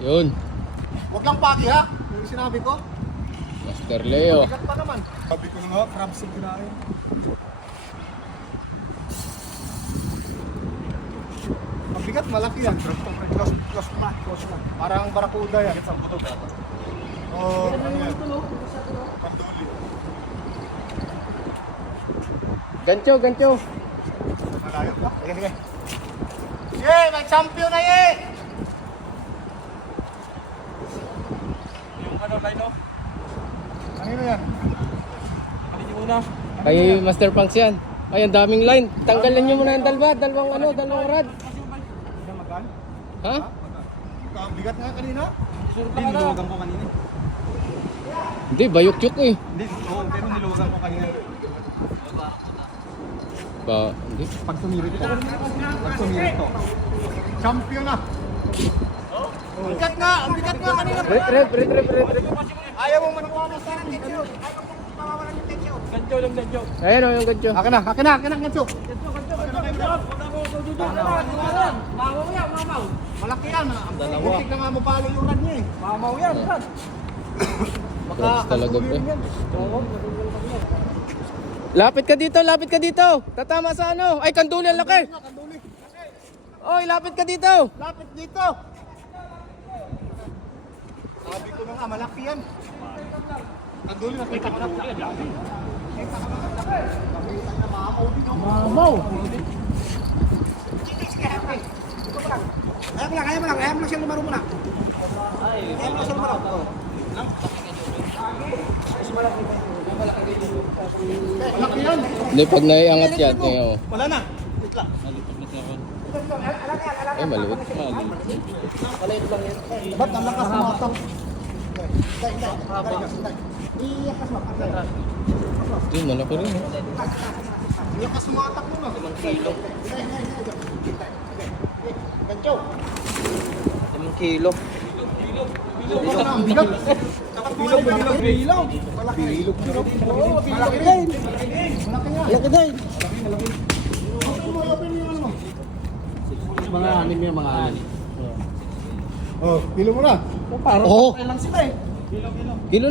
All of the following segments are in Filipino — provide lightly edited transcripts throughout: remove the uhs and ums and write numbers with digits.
Yun. Huwag lang paki ha. Yung sinabi ko. Master Leo. Bigat pa naman. Sabi ko na nga, crabs yung kinain. Mabigat, malaki yan. Close na. Parang barakuda yan. Sa buto ba? Oo, ano yan? Panduli. Gancho. Malayo pa. Sige. Yay! May champion na yay! Yung ano, Lino? Kanino yan? Alin yung una? Kay Master Punks yan. Ay, ang daming line. Tanggalin nyo muna yung dalawang rad. Isang magal? Ha? Bigat nga kanina. Hindi, niluwagan ko kanina. Hindi, bayok-yok eh. Hindi, oo, pero niluwagan ko kanina. Hindi. Pag sumirit to. Champion na. Ang bigat nga kanina. Red. Ayaw mo maniwala sa akin, Ketcho. Ayaw mo mawawalan yung Ketcho. Gancho lang, gancho. Ayun o, yung gancho. Akin na, Ketcho. Malaki yan. Butik na nga mo pala yung rad niya eh. Mamaw yan, Brad. Crabs talaga pre. Lapit ka dito. Tatama sa ano. Ay, kanduli ang laki. Kanduli. Oy, lapit ka dito. Lapit dito. Sabi ko na nga, malaki yan. Kanduli, nakita ko na. Nakita ko na. Nakita na, mamaw dito. Mamaw. Kaya mo lang siya lumaro muna. Kaya mo lang siya lumaro. Malaki yan. Hindi, pag naiangat yan. Wala na. Wait lang. Ay, maliit. Ba't ang lakas ng matak? Iyakas mo. Hindi, malaki rin. Iyakas ng matak mo na. 5 kilo. Gancho. 5 kilo. Kilo na, ang bigat. Bilog. Malaki. Malaki din. Malaki din. Open mo yung ano mo. Mga anim yung mga anim. Oh, pilo mo na. Parang Oo. lang sila eh. Kilo.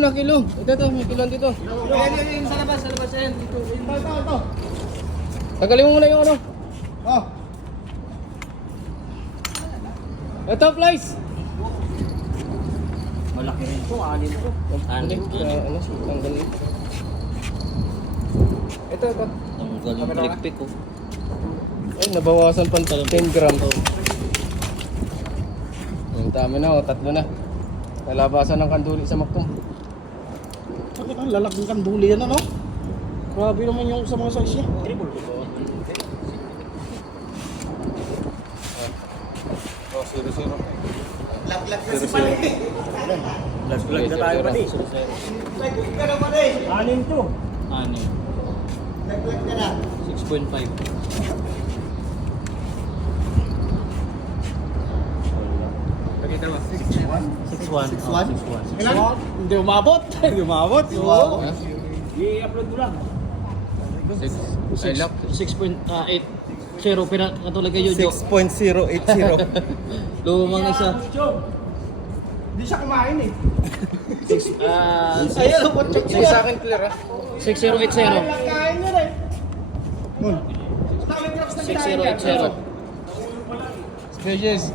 Ito, may kilon dito. Yung sa labas yan. Ito. Tagalin mo muna yung ano. Oh. Ito, flies. Malaki rin po, anim po. Anim. Tanggal ito. Ito. Tanggal yung palikpik ko. Ay, nabawasan pa 10 gram. Ang dami na, tatlo na. Kalabasan ng kanduli sa Mactum. Bakit ang lalaking kanduli yan ano? Grabe naman yung sa mga size niya. Oh, 0-0. Laglag na si Pali. Laglag na tayo pali. Laglag ka na Pali. Anim to. Anim. Laglag ka na. 6.5. Pakita mo. 6.1. 6-1? Ilan? Hindi umabot. Oo. Ha? I-upload mo lang. 6. Ay, lock. 6.8. Zero, pero katulad kayo, Jo. 6.080. Lumang isa. Hindi siya kumain eh. Ayun, Sige sa akin clear ha. 6080. Kain niya rin. Nun. 6080. Species.